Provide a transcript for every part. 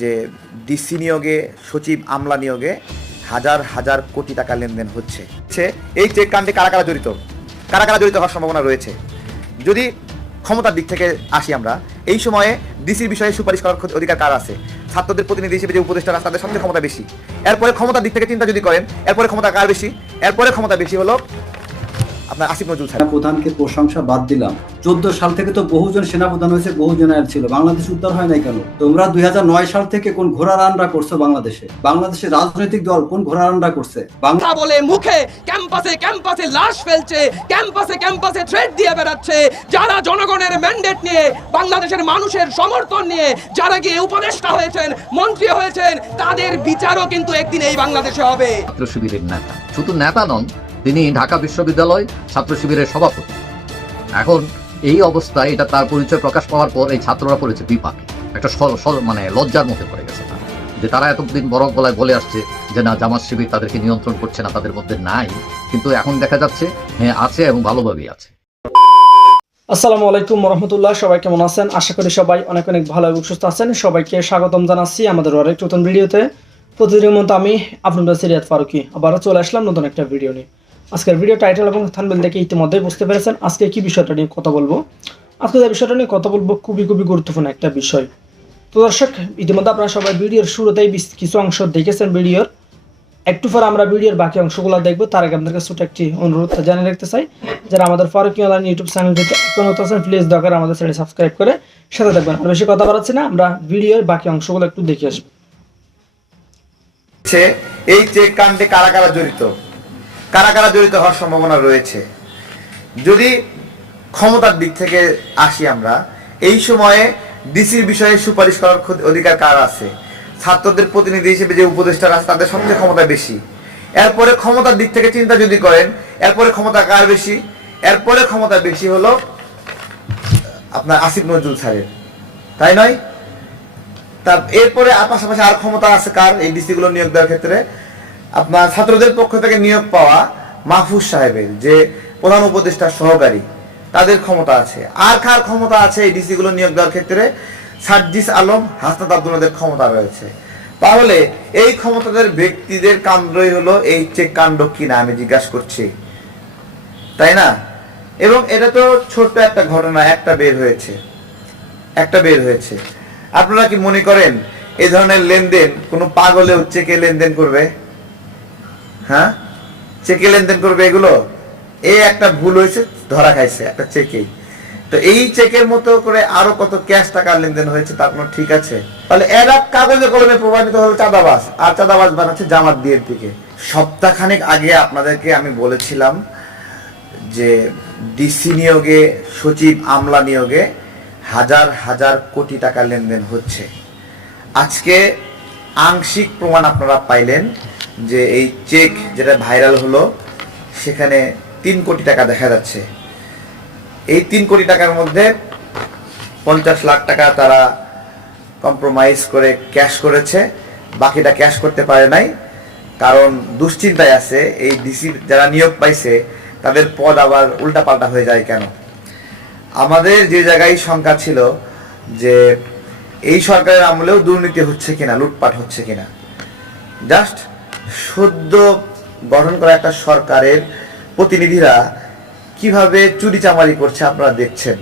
যে ডিসি নিয়োগে, সচিব আমলা নিয়োগে হাজার হাজার কোটি টাকা লেনদেন হচ্ছে। এই চেক কাণ্ডে কারা কারা জড়িত, কারা কারা জড়িত হওয়ার সম্ভাবনা রয়েছে। যদি ক্ষমতার দিক থেকে আসি আমরা, এই সময়ে ডিসির বিষয়ে সুপারিশ করার অধিকার কার আছে? ছাত্রদের প্রতিনিধি হিসেবে যে উপদেষ্টারা, তাদের সবচেয়ে ক্ষমতা বেশি। এরপরে ক্ষমতার দিক থেকে চিন্তা যদি করেন, এরপরে ক্ষমতা কার বেশি? এরপরে ক্ষমতা বেশি হলো আপনার আসিফ নজরুল স্যার। প্রধানকে প্রশংসা বাদ দিলাম, 14 সাল থেকে তো বহুজন সেনাপ্রধান হয়েছে, বহু জেনারেল ছিল, বাংলাদেশ উদ্ধার হয় নাই কেন? তোমরা 2009 সাল থেকে কোন ঘোড়া রান্না করছো বাংলাদেশে? বাংলাদেশের রাজনৈতিক দল কোন ঘোড়া রান্না করছে? কথা বলে মুখে ক্যাম্পাসে ক্যাম্পাসে লাশ ফেলছে, ক্যাম্পাসে ক্যাম্পাসে থ্রেট দিয়ে বেড়াচ্ছে। যারা জনগণের ম্যান্ডেট নিয়ে, বাংলাদেশের মানুষের সমর্থন নিয়ে যারা গিয়ে উপদেষ্টা হয়েছেন, মন্ত্রী হয়েছেন, তাদের বিচারও কিন্তু একদিন এই বাংলাদেশে হবে। ছাত্র শিবিরের নেতা, শুধু নেতা নন, তিনি ঢাকা বিশ্ববিদ্যালয় ছাত্র শিবিরের সভাপতি। এখন এই অবস্থায় এটা তার পরিচয় প্রকাশ পাওয়ার পর এই ছাত্ররা পড়েছে বিপাকে, একটা মানে লজ্জার মধ্যে পড়ে গেছে তারা, যে তারা এতদিন বড় গলায় বলে আসছে যে না, জামাত শিবির তাদেরকে নিয়ন্ত্রণ করছে না, তাদের মধ্যে নাই, কিন্তু এখন দেখা যাচ্ছে হ্যাঁ আছে এবং ভালোভাবেই আছে। আসসালামু আলাইকুম রহমতুল্লাহ, সবাই কেমন আছেন? আশা করি সবাই অনেক অনেক ভালো এবং সুস্থ আছেন। সবাইকে স্বাগতম জানাচ্ছি আমাদের আরেক নতুন ভিডিওতে। প্রতিদিনের মতো আমি আপনাদের সিরিয়াত ফারুকি আবারও চলে আসলাম নতুন একটা ভিডিও নিয়ে। আজকের ভিডিও টাইটেল এবং থাম্বনেল দেখে ইতিমধ্যেই বুঝতে পেরেছেন আজকে কি বিষয়টা নিয়ে কথা বলবো। আজকে যে বিষয়টা নিয়ে কথা বলবো খুবই গুরুত্বপূর্ণ একটা বিষয়। তো দর্শক, ইতিমধ্যে আপনারা সবাই ভিডিওর শুরুতেই কিছু অংশ দেখেছেন ভিডিওর। একটু পর আমরা ভিডিওর বাকি অংশগুলো দেখবো। তার আগে আপনাদের ছোট একটি অনুরোধ জানিয়ে রাখতে চাই, যারা আমাদের ফারুকি অনলাইন ইউটিউব চ্যানেলটিতে এখন আছেন, প্লিজ দয়া করে আমাদের চ্যানেল সাবস্ক্রাইব করে সাথে থাকবেন। আর বেশি কথা বাড়াচ্ছি না, আমরা ভিডিওর বাকি অংশগুলো একটু দেখে আসবো। এই চেক কাণ্ডে কারা কারা জড়িত, কারা কারা জড়িত হওয়ার সম্ভাবনা রয়েছে। যদি ক্ষমতার দিক থেকে আসি আমরা, এই সময়ে ডিসির বিষয়ে সুপারিশ করার অধিকার কার আছে? ছাত্রদের প্রতিনিধি হিসেবে যে উপদেষ্টারা আছে, তাদের সবচেয়ে ক্ষমতা বেশি। এরপরে ক্ষমতার দিক থেকে চিন্তা যদি করেন, এরপরে ক্ষমতা কার বেশি? এরপরে ক্ষমতা বেশি হলো আপনার আসিফ নজরুল স্যারের, তাই নয়? তার এরপরে পাশাপাশি আর ক্ষমতা আছে কার এই ডিসি গুলো নিয়োগ দেওয়ার ক্ষেত্রে? আপনার ছাত্রদের পক্ষ থেকে নিয়োগ পাওয়া মাহফুজ সাহেবের, যে প্রধান উপদেষ্টার সহকারী, তাদের ক্ষমতা আছে। আর কার ক্ষমতা আছে এই ডিসি গুলো নিয়োগ দেওয়ার ক্ষেত্রে? সার্জিস আলম, হাসনাত আব্দুল্লাহদের ক্ষমতা রয়েছে। তাহলে এই ক্ষমতাদের ব্যক্তিদের কাণ্ডই হলো এই চেক কাণ্ড কিনা আমি জিজ্ঞাসা করছি, তাই না? এবং এটা তো ছোট্ট একটা ঘটনা, একটা বের হয়েছে। আপনারা কি মনে করেন এই ধরনের লেনদেন কোনো পাগলেও চেকে লেনদেন করবে? হ্যাঁ, চেকে লেনদেন করবে এগুলো? এই একটা ভুল হয়েছে, ধরা খাইছে একটা চেকেই। তো এই চেকের মতো করে আরো কত ক্যাশ টাকার লেনদেন হয়েছে তার কোনো ঠিক আছে? তাহলে এরা কাগজে কলমে প্রমাণিত হলো চাঁদাবাজ, আর চাঁদাবাজ বানাচ্ছে জামাত বিএনপির দিকে। সপ্তাহখানেক আগে আপনাদেরকে আমি বলেছিলাম যে ডিসি নিয়োগে, সচিব আমলা নিয়োগে হাজার হাজার কোটি টাকা লেনদেন হচ্ছে। আজকে আংশিক প্রমাণ আপনারা পাইলেন যে এই চেক যেটা ভাইরাল হলো, সেখানে 3 কোটি টাকা দেখা যাচ্ছে। এই 3 কোটি টাকার মধ্যে 50 লাখ টাকা তারা কম্প্রোমাইজ করে ক্যাশ করেছে, বাকিটা ক্যাশ করতে পারে নাই। কারণ দুশ্চিন্তায় আছে এই ডিসি যারা নিয়োগ পাইছে তাদের পদ আবার উল্টাপাল্টা হয়ে যায় কেন। আমাদের যে জায়গায় শঙ্কা ছিল যে এই সরকারের আমলেও দুর্নীতি হচ্ছে কিনা, লুটপাট হচ্ছে কিনা। জাস্ট সদ্য গঠন করা একটা সরকারের প্রতিনিধিরা কিভাবে চুরিচামারি করছে আপনারা দেখছেন।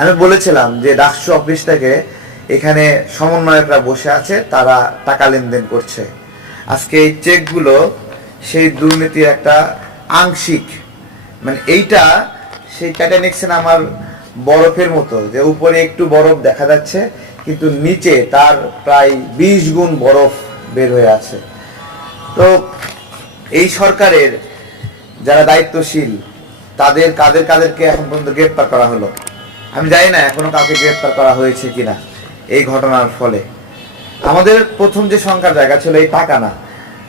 আমি বলেছিলাম যে ডাকসু অফিস থেকে এখানে সমন্বয়করা বসে আছে, তারা টাকা লেনদেন করছে। আজকে এই চেকগুলো সেই দুর্নীতির একটা আংশিক, মানে এইটা সেই টাইটানিক সিনেমার বরফের মতো, যে উপরে একটু বরফ দেখা যাচ্ছে কিন্তু নিচে তার প্রায় 20 গুণ বরফ বের হয়ে আছে। তো এই সরকারের যারা দায়িত্বশীল তাদের কাদেরকে এখন পর্যন্ত গ্রেপ্তার করা হলো? আমি জানি না এখনো কাউকে গ্রেপ্তার করা হয়েছে কিনা এই ঘটনার ফলে। আমাদের প্রথম যে শঙ্কার জায়গা ছিল এই টাকা না,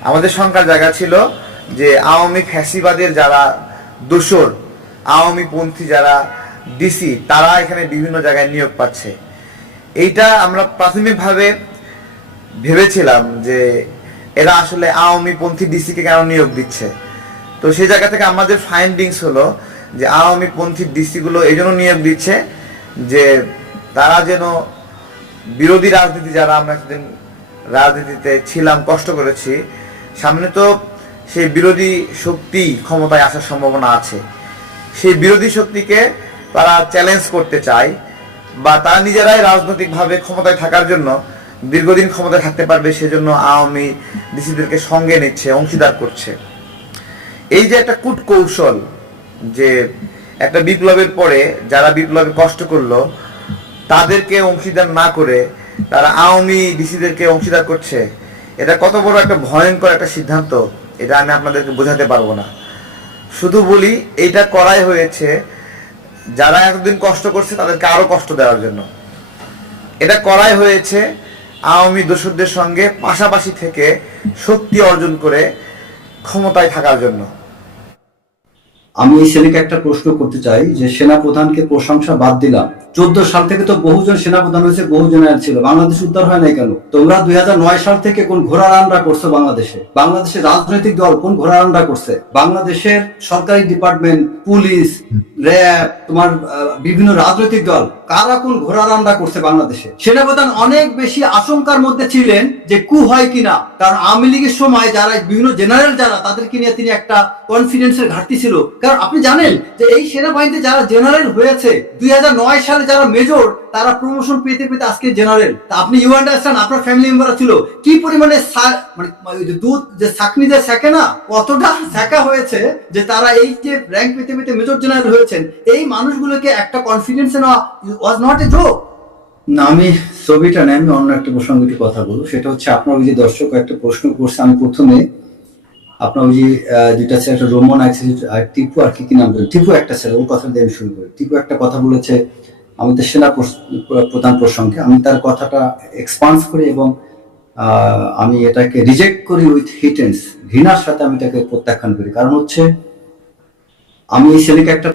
আমাদের শঙ্কার জায়গা ছিল যে আওয়ামী ফ্যাসিবাদের যারা দোসর, আওয়ামী পন্থী যারা ডিসি, তারা এখানে বিভিন্ন জায়গায় নিয়োগ পাচ্ছে। এইটা আমরা প্রাথমিকভাবে ভেবেছিলাম যে এরা আসলে আওয়ামী পন্থী ডিসিকে কেন নিয়োগ দিচ্ছে। তো সেই জায়গা থেকে আমাদের ফাইন্ডিংস হলো যে আওয়ামী পন্থী ডিসি গুলো এই জন্য নিয়োগ দিচ্ছে যে তারা যেন বিরোধী রাজনীতি যারা আমরা এতদিন রাজনীতিতে ছিলাম, কষ্ট করেছি, সামনে তো সেই বিরোধী শক্তি ক্ষমতায় আসার সম্ভাবনা আছে। সেই বিরোধী শক্তিকে তারা চ্যালেঞ্জ করতে চায়, বা তারা নিজেরাই রাজনৈতিকভাবে ক্ষমতায় থাকার জন্য দীর্ঘদিন ক্ষমতায় থাকতে পারবে সেজন্য আওয়ামী ডিসিদেরকে সঙ্গে নিচ্ছে, অংশীদার করছে। এই যে একটা কূটকৌশল, যে একটা বিপ্লবের পরে যারা বিপ্লবে কষ্ট করলো তাদেরকে অংশীদার না করে তারা আওয়ামী ডিসিদেরকে অংশীদার করছে, এটা কত বড় একটা ভয়ঙ্কর একটা সিদ্ধান্ত, এটা আমি আপনাদেরকে বোঝাতে পারবো না। শুধু বলি এইটা করাই হয়েছে যারা এতদিন কষ্ট করছে তাদেরকে আরো কষ্ট দেওয়ার জন্য। এটা করাই হয়েছে আওয়ামী দোসরদের সঙ্গে পাশাপাশি থেকে শক্তি অর্জন করে ক্ষমতায় থাকার জন্য। আমি এই ছেলেকে একটা প্রশ্ন করতে চাই যে সেনা প্রধানকে প্রশংসা বাদ দিলাম, 14 সাল থেকে তো বহুজন সেনা প্রধান হয়েছে, বহু জেনারেল ছিল, বাংলাদেশ উদ্ধার হয় নাই কেন? তোমরা 2009 সাল থেকে কোন ঘোড়া রান্না করছো বাংলাদেশে? বাংলাদেশের রাজনৈতিক দল কোন ঘোড়া রান্না করছে? বাংলাদেশের সরকারি ডিপার্টমেন্ট, পুলিশ, র্যাব, তোমার বিভিন্ন রাজনৈতিক দল কারা কোন ঘোড়া রান্না করছে বাংলাদেশে? সেনাপ্রধান অনেক বেশি আশঙ্কার মধ্যে ছিলেন যে কু হয় কিনা, কারণ আওয়ামী লীগের সময় যারা বিভিন্ন জেনারেল যারা তাদেরকে নিয়ে তিনি একটা কনফিডেন্সের ঘাটতি ছিল। কারণ আপনি জানেন যে এই সেনাবাহিনীতে যারা জেনারেল হয়েছে 2009 সালে যারা মেজর তারা প্রমোশন পেতে পেতে আজকে জেনারেল। তা আপনি ইউ আন্ডারস্ট্যান্ড, আপনার ফ্যামিলি মেম্বার ছিল কি পরিমাণে মানে দুধ যে ছাকনিতে সেকে না, কতটা সেকা হয়েছে যে তারা এই যে র্যাঙ্ক পেতে পেতে মেজর জেনারেল হয়েছেন। এই মানুষগুলোকে একটা কনফিডেন্সে নেওয়া ওয়াজ নট এ জোক। না, আমি ছবিটা নেই, আমি অন্য একটা প্রসঙ্গে একটু কথা বলবো। সেটা হচ্ছে আপনার ওই যে দর্শক একটা প্রশ্ন করছে, আমি প্রথমে আপনার ওই যে দুইটা ছেলে, একটা রোমন আর টিপু, আর কি নাম বলে, টিপু একটা ছেলে, ওর কথা দিয়ে আমি শুরু করি। টিপু একটা কথা বলেছে আমাদের সেনা প্রধান প্রসঙ্গে, আমি তার কথাটা এক্সপান্স করি এবং আমি এটাকে রিজেক্ট করি উইথ হিটেন্স, ঘৃণার সাথে আমি তাকে প্রত্যাখ্যান করি। কারণ হচ্ছে আমি এই ছেলেকে একটা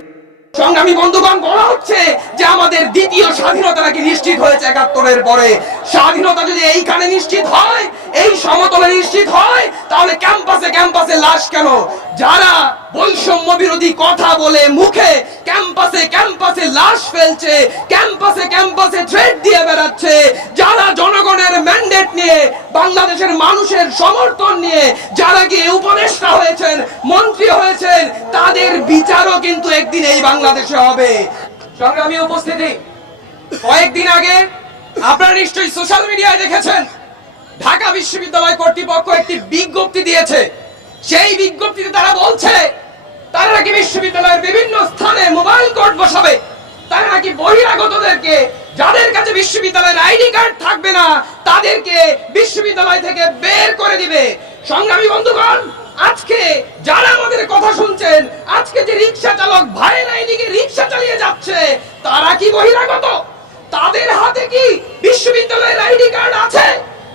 সংগ্রামী বন্ধুগণ, বলা হচ্ছে যে আমাদের দ্বিতীয় স্বাধীনতা নাকি নিশ্চিত হয়েছে 71-এর পরে। স্বাধীনতা যদি এইখানে নিশ্চিত হয়, এই সমতলে নিশ্চিত হয়, তাহলে ক্যাম্পাসে ক্যাম্পাসে লাশ কেন? যারা বৈষম্য বিরোধী কথা বলে মুখে ক্যাম্পাসে ক্যাম্পাসে লাশ ফেলছে, ক্যাম্পাসে ক্যাম্পাসে থ্রেট দিয়ে বেড়াচ্ছে, যারা জনগণের ম্যান্ডেট নিয়ে, বাংলাদেশের মানুষের সমর্থন নিয়ে যারা গিয়ে উপদেষ্টা হয়েছেন, মন্ত্রী হয়েছেন, তাদের বিচারও কিন্তু একদিন এই বাংলাদেশে হবে। সংগ্রামী উপস্থিতি, কয়েকদিন আগে আপনারা নিশ্চয়ই সোশ্যাল মিডিয়ায় দেখেছেন ঢাকা বিশ্ববিদ্যালয় কর্তৃপক্ষ একটি বিজ্ঞপ্তি দিয়েছে। সেই বিজ্ঞপ্তিতে তারা বলছে তারা নাকি বিশ্ববিদ্যালয়ের বিভিন্ন স্থানে মোবাইল কোর্ট বসাবে, তারা নাকি বহিরাগতদেরকে, যাদের কাছে বিশ্ববিদ্যালয়ের আইডি কার্ড থাকবে না, তাদেরকে বিশ্ববিদ্যালয় থেকে বের করে দিবে। সংগ্রামী বন্ধুগণ, আজকে যারা আমাদের কথা শুনছেন, আজকে যে রিকশা চালক ভাইয়েরা এদিকে রিকশা চালিয়ে যাচ্ছে, তারা কি বহিরাগত? তাদের হাতে কি বিশ্ববিদ্যালয়ের আইডি কার্ড আছে?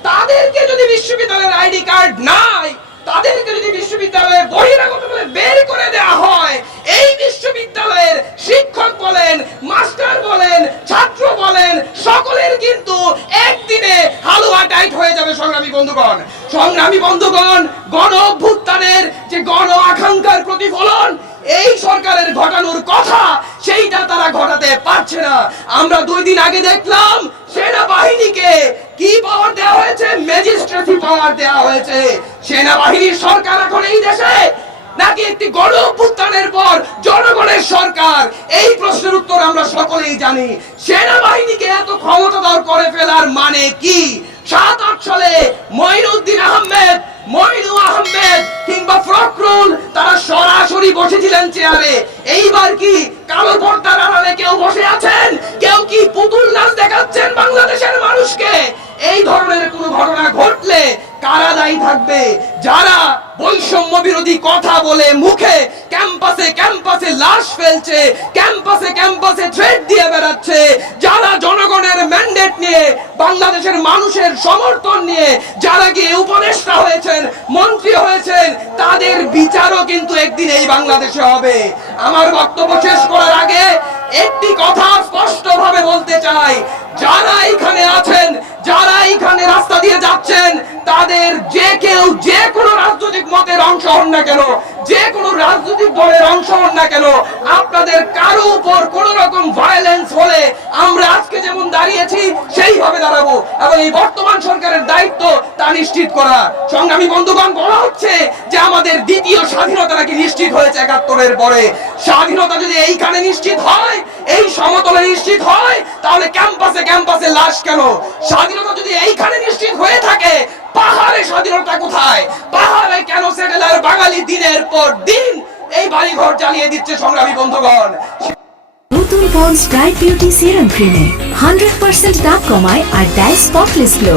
তাদেরকে যদি বিশ্ববিদ্যালয়ের আইডি কার্ড নাই, তাদেরকে যদি বিশ্ববিদ্যালয়ে বহিরাগত বলে বের করে দেওয়া হয়, এই বিশ্ববিদ্যালয়ের শিক্ষক বলেন, মাস্টার বলেন, ছাত্র বলেন, সকলের কিন্তু একদিনে হালুয়া টাইট হয়ে যাবে। সংগ্রামী বন্ধুগণ, সংগ্রামী বন্ধুগণ, গণ অভ্যুত্থানের যে গণ আকাঙ্ক্ষার প্রতিফলন এই সরকারের ঘটানোর কথা, সেইটা তারা ঘটাতে পারছে না। আমরা 2 দিন আগে দেখলাম সেনাবাহিনীকে কি পাওয়ার দেওয়া হয়েছে, ম্যাজিস্ট্রেসি পাওয়ার দেওয়া হয়েছে। সেনাবাহিনীর সরকার এখন এই দেশে নাকি একটি গণ অভ্যুত্থানের পর জনগণের সরকার? এই প্রশ্নের উত্তর আমরা সকলেই জানি। সেনাবাহিনীকে এত ক্ষমতাধর করে ফেলার মানে কি? 7-8 সালে মঈনুদ্দিন আহমেদ, মঈনু আহমেদ কিংবা ফখরুল তারা সরাসরি বসেছিলেন চেয়ারে। এইবার কি কালো পর্দার আড়ালে কেউ বসে আছেন? কেউ কি পুতুল নাচ দেখাচ্ছেন বাংলাদেশের মানুষকে? এই ধরনের কোনো ঘটনা ঘটলে কারা দায়ী থাকবে? যারা বৈষম্য বিরোধী কথা বলে মুখে ক্যাম্পাসে ক্যাম্পাসে লাশ ফেলছে, ক্যাম্পাসে ক্যাম্পাসে থ্রেট দিয়ে বেড়াচ্ছে, যারা জনগণের ম্যান্ডেট নিয়ে, বাংলাদেশের মানুষের সমর্থন নিয়ে যারা গিয়ে উপদেষ্টা হয়েছেন, মন্ত্রী হয়েছেন, তাদের বিচারও কিন্তু একদিন এই বাংলাদেশে হবে। আমার বক্তব্য শেষ করার আগে একটি কথা স্পষ্টভাবে বলতে চাই, যারা এখানে আছেন, যারা এখানে রাস্তা দিয়ে যাচ্ছেন, তাদের যে কেউ যে কোনো রাজনৈতিক মত জামাতের অংশ হন না কেন, যে কোনো রাজনৈতিক দলের অংশ হন না কেন, আপনাদের কারো উপর কোন রকম ভায়োলেন্স হলে আমরা আজকে যেমন দাঁড়িয়েছি সেইভাবে দাঁড়াবো এবং এই বর্তমান সরকারের দায়িত্ব তা নিশ্চিত করা। সংগ্রামী বন্ধুগণ, বলা হচ্ছে যে আমাদের দ্বিতীয় স্বাধীনতা নাকি নিশ্চিত হয়েছে ৭১-এর পরে। স্বাধীনতা যদি এইখানে নিশ্চিত হয়, এই সমতলে নিশ্চিত হয়, তাহলে ক্যাম্পাসে ক্যাম্পাসে লাশ কেন? স্বাধীনতা যদি এইখানে নিশ্চিত হয়ে থাকে, পাহাড়ে স্বাধীনতা কোথায়? পাহাড়ে কেন সেটেলার বাঙালি দিনের পর দিন এই বাড়িঘর জ্বালিয়ে দিচ্ছে? সংগ্রামী বন্ধুগণ, নতুন পন্ডস ব্রাইট বিউটি সিরাম ক্রিমে 100% দাগ কমায় আর দেয় স্পটলেস গ্লো।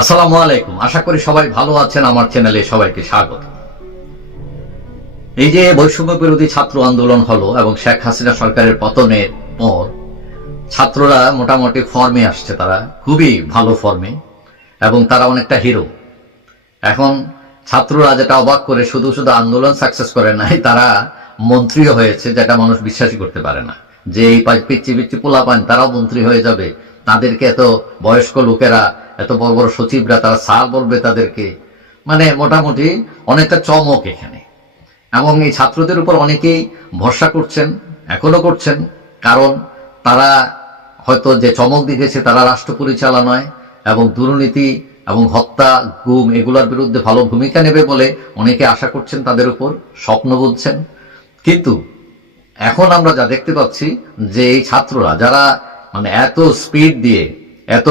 আসসালামু আলাইকুম, আশা করি সবাই ভালো আছেন। আমার চ্যানেলে সবাইকে স্বাগত। এই যে বৈষম্য বিরোধী ছাত্র আন্দোলন হলো এবং শেখ হাসিনা সরকারের পতনের পর ছাত্ররা মোটামুটি ফর্মে আসছে, তারা খুবই ভালো ফর্মে এবং তারা অনেকটা হিরো। এখন ছাত্ররা যেটা অবাক করে, শুধু শুধু আন্দোলন সাকসেস করে নাই, তারা মন্ত্রীও হয়েছে, যেটা মানুষ বিশ্বাসই করতে পারে না যে এই পিচ্ছি পিচ্ছি পোলাপান তারাও মন্ত্রী হয়ে যাবে। তাদেরকে এত বয়স্ক লোকেরা, এত বড় বড় সচিবরা তারা স্যার বলবে তাদেরকে, মানে মোটামুটি অনেকটা চমক এখানে। এবং এই ছাত্রদের উপর অনেকেই ভরসা করছেন, এখনো করছেন, কারণ তারা হয়তো যে চমক দেখেছে তারা রাষ্ট্র পরিচালনায় এবং দুর্নীতি এবং হত্যা, গুম এগুলোর বিরুদ্ধে ভালো ভূমিকা নেবে বলে অনেকে আশা করছেন, তাদের উপর স্বপ্ন বুনছেন। কিন্তু এখন আমরা যা দেখতে পাচ্ছি যে এই ছাত্ররা যারা মানে এত স্পিড দিয়ে এত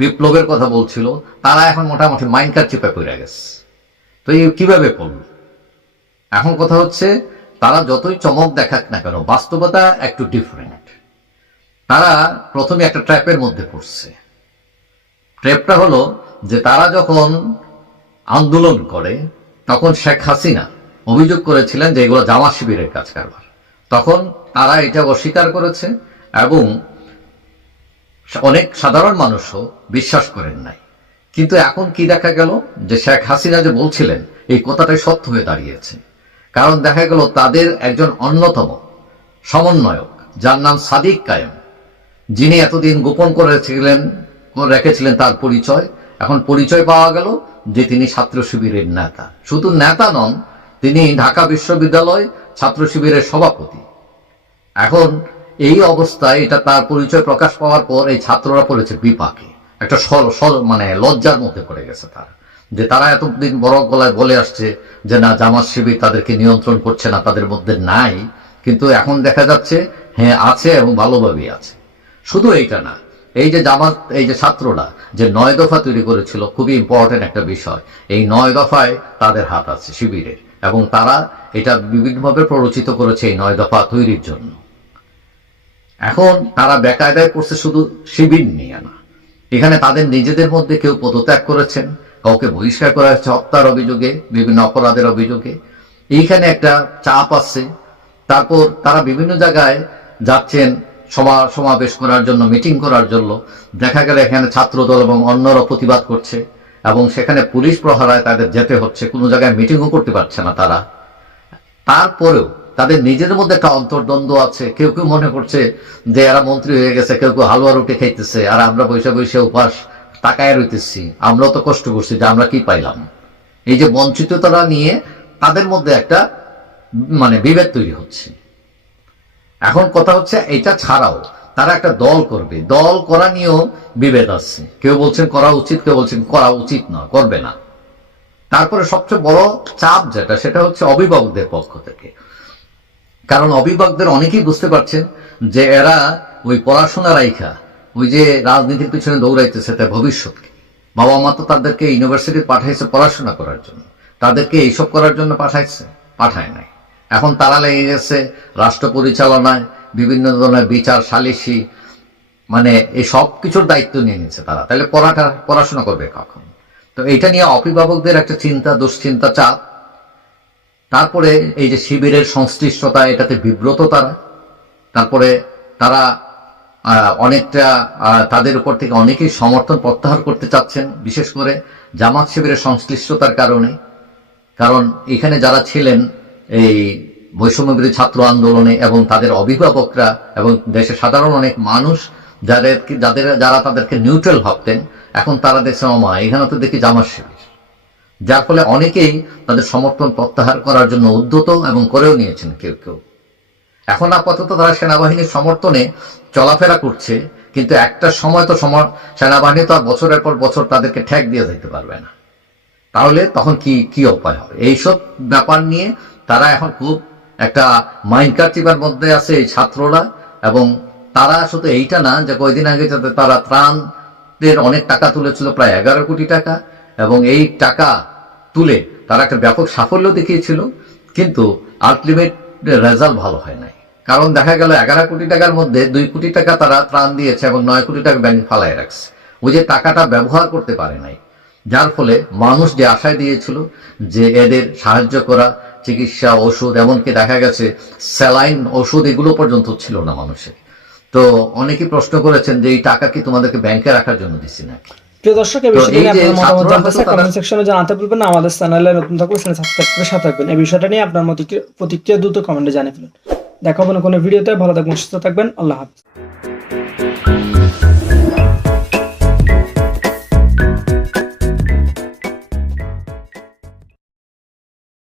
বিপ্লবের কথা বলছিল, তারা এখন মোটামুটি মাইন্ডকার চিপে পড়ে গেছে। তো এই কিভাবে পড়ল? এখন কথা হচ্ছে, তারা যতই চমক দেখাক না কেন, বাস্তবতা একটু ডিফারেন্ট। তারা প্রথমে একটা ট্র্যাপের মধ্যে পড়ছে। ট্র্যাপটা হলো যে তারা যখন আন্দোলন করে তখন শেখ হাসিনা অভিযোগ করেছিলেন যে এগুলো জামাত শিবিরের কাজ কারবার। তখন তারা এটা অস্বীকার করেছে এবং অনেক সাধারণ মানুষও বিশ্বাস করেন নাই। কিন্তু এখন কি দেখা গেল যে শেখ হাসিনা যে বলছিলেন এই কথাটাই সত্য হয়ে দাঁড়িয়েছে। কারণ দেখা গেল তাদের একজন অন্যতম সমন্বয়ক, যার নাম সাদিক কায়েম, যিনি এতদিন গোপন রেখেছিলেন তার পরিচয়, এখন পরিচয় পাওয়া গেল যে তিনি ছাত্র শিবিরের নেতা। শুধু নেতা নন, তিনি ঢাকা বিশ্ববিদ্যালয় ছাত্র শিবিরের সভাপতি। এখন এই অবস্থায় এটা তার পরিচয় প্রকাশ পাওয়ার পর এই ছাত্ররা পড়েছে বিপাকে, একটা মানে লজ্জার মধ্যে পড়ে গেছে তারা, যে তারা এতদিন বড় গলায় বলে আসছে যে না, জামাত শিবির তাদেরকে নিয়ন্ত্রণ করছে না, তাদের মধ্যে নাই। কিন্তু এখন দেখা যাচ্ছে হ্যাঁ আছে এবং ভালোভাবেই আছে। শুধু এইটা না, এই যে জামাত, এই যে ছাত্ররা যে 9 দফা তৈরি করেছিল, খুবই ইম্পর্টেন্ট একটা বিষয়, এই 9 দফায় তাদের হাত আছে শিবিরের, এবং তারা এটা বিভিন্নভাবে প্ররোচিত করেছে এই 9 দফা তৈরির জন্য। এখন তারা বেকায়দায় পড়ছে শুধু শিবির নিয়ে না, এখানে তাদের নিজেদের মধ্যে কেউ পদত্যাগ করেছেন, কাউকে বহিষ্কার করা হয়েছে হত্যার অভিযোগে, বিভিন্ন অপরাধের অভিযোগে। এইখানে একটা চাপ আছে। তারপর তারা বিভিন্ন জায়গায় যাচ্ছেন সমাবেশ করার জন্য, মিটিং করার জন্য। দেখা গেল এখানে ছাত্রদল এবং অন্যরা প্রতিবাদ করছে এবং সেখানে পুলিশ প্রহরায় তাদের যেতে হচ্ছে, কোনো জায়গায় মিটিংও করতে পারছে না তারা। তারপরেও তাদের নিজেদের মধ্যে একটা অন্তর্দ্বন্দ্ব আছে। কেউ কেউ মনে করছে যে এরা মন্ত্রী হয়ে গেছে, কেউ কেউ হালুয়া রুটি খাইতেছে, আর আমরা বসে বসে উপাস তাকায় রইতেছি, আমরাও তো কষ্ট করছি, যে আমরা কি পাইলাম। এই যে বঞ্চিততা নিয়ে তাদের মধ্যে একটা মানে বিভেদ তৈরি হচ্ছে। এখন কথা হচ্ছে, এটা ছাড়াও তারা একটা দল করবে, দল করা নিয়েও বিভেদ আছে। কেউ বলছেন করা উচিত, কেউ বলছেন করা উচিত না, করবে না। তারপরে সবচেয়ে বড় চাপ যেটা, সেটা হচ্ছে অভিভাবকদের পক্ষ থেকে। কারণ অভিভাবকদের অনেকেই বুঝতে পারছেন যে এরা ওই পড়াশোনা রাইখা ওই যে রাজনীতির পিছনে দৌড়াইতেছে, তার ভবিষ্যৎকে। বাবা মা তো তাদেরকে ইউনিভার্সিটি পাঠাইছে পড়াশোনা করার জন্য, তাদেরকে এইসব করার জন্য পাঠায় নাই। এখন তারা লেগে গেছে রাষ্ট্র পরিচালনায়, বিভিন্ন ধরনের বিচার, সালিসি, মানে এই সব কিছুর দায়িত্ব নিয়ে নিচ্ছে তারা। তাহলে পড়াশোনা করবে কখন? তো এইটা নিয়ে অভিভাবকদের একটা চিন্তা, দুশ্চিন্তা, চাপ। তারপরে এই যে শিবিরের সংশ্লিষ্টতা, এটাতে বিব্রত তারা। তারপরে তারা অনেকটা তাদের উপর থেকে অনেকেই সমর্থন প্রত্যাহার করতে চাচ্ছেন, বিশেষ করে জামাত শিবিরের সংশ্লিষ্টতার কারণে। কারণ এখানে যারা ছিলেন এই বৈষম্যবিরোধী ছাত্র আন্দোলনে, এবং তাদের অভিভাবকরা এবং দেশের সাধারণ অনেক মানুষ যারা তাদেরকে নিউট্রাল ভাবতেন, এখন তারা দেখছে মা এখানে তো দেখি জামাত শিবির। যার ফলে অনেকেই তাদের সমর্থন প্রত্যাহার করার জন্য উদ্যত এবং করেও নিয়েছেন কেউ কেউ। এখন আপাতত তারা সেনাবাহিনীর সমর্থনে চলাফেরা করছে, কিন্তু একটা সময় তো সেনাবাহিনী তো আর বছরের পর বছর তাদেরকে ঠেক দিয়ে যেতে পারবে না। তাহলে তখন কি উপায় হবে? এইসব ব্যাপার নিয়ে তারা এখন খুব একটা মাইন্ড কারচিপার মধ্যে আছে এই ছাত্ররা। এবং তারা শুধু এইটা না, যে কয়েকদিন আগে যাতে তারা ত্রাণের অনেক টাকা তুলেছিল, প্রায় 11 কোটি টাকা, এবং এই টাকা তুলে তারা একটা ব্যাপক সাফল্য দেখিয়েছিল, কিন্তু আলটিমেট রেজাল্ট ভালো হয় নাই। কারণ দেখা গেল 11 কোটি টাকার মধ্যে 2 কোটি টাকা তারা ত্রাণ দিয়েছে এবং 9 কোটি টাকা ব্যাংক ফালায় রাখছে। ওই যে টাকাটা ব্যবহার করতে পারে নাই, যার ফলে মানুষ যে আশায় দিয়েছিল যে এদের সাহায্য করা, চিকিৎসা, ওষুধ, এমনকি দেখা গেছে স্যালাইন, ওষুধ এগুলো পর্যন্ত ছিল না মানুষের। তো অনেকেই প্রশ্ন করেছেন যে এই টাকা কি তোমাদেরকে ব্যাংকে রাখার জন্য দিচ্ছি নাকি? প্রিয় দর্শক, এই বিষয়ে নিয়ে আপনার মতামত জানতে চাই কমেন্ট সেকশনে জানাতে ভুলবেন না। আমাদের চ্যানেলে নতুন থাকলে চ্যানেল সাবস্ক্রাইব করে সাথে থাকবেন। এই বিষয়টা নিয়ে আপনার প্রতিক্রিয়া দ্রুত কমেন্টে জানিয়ে ফেলুন। দেখা হবে না কোনো ভিডিওতে। ভালো থাকবেন, সুস্থ থাকবেন। আল্লাহ হাফেজ।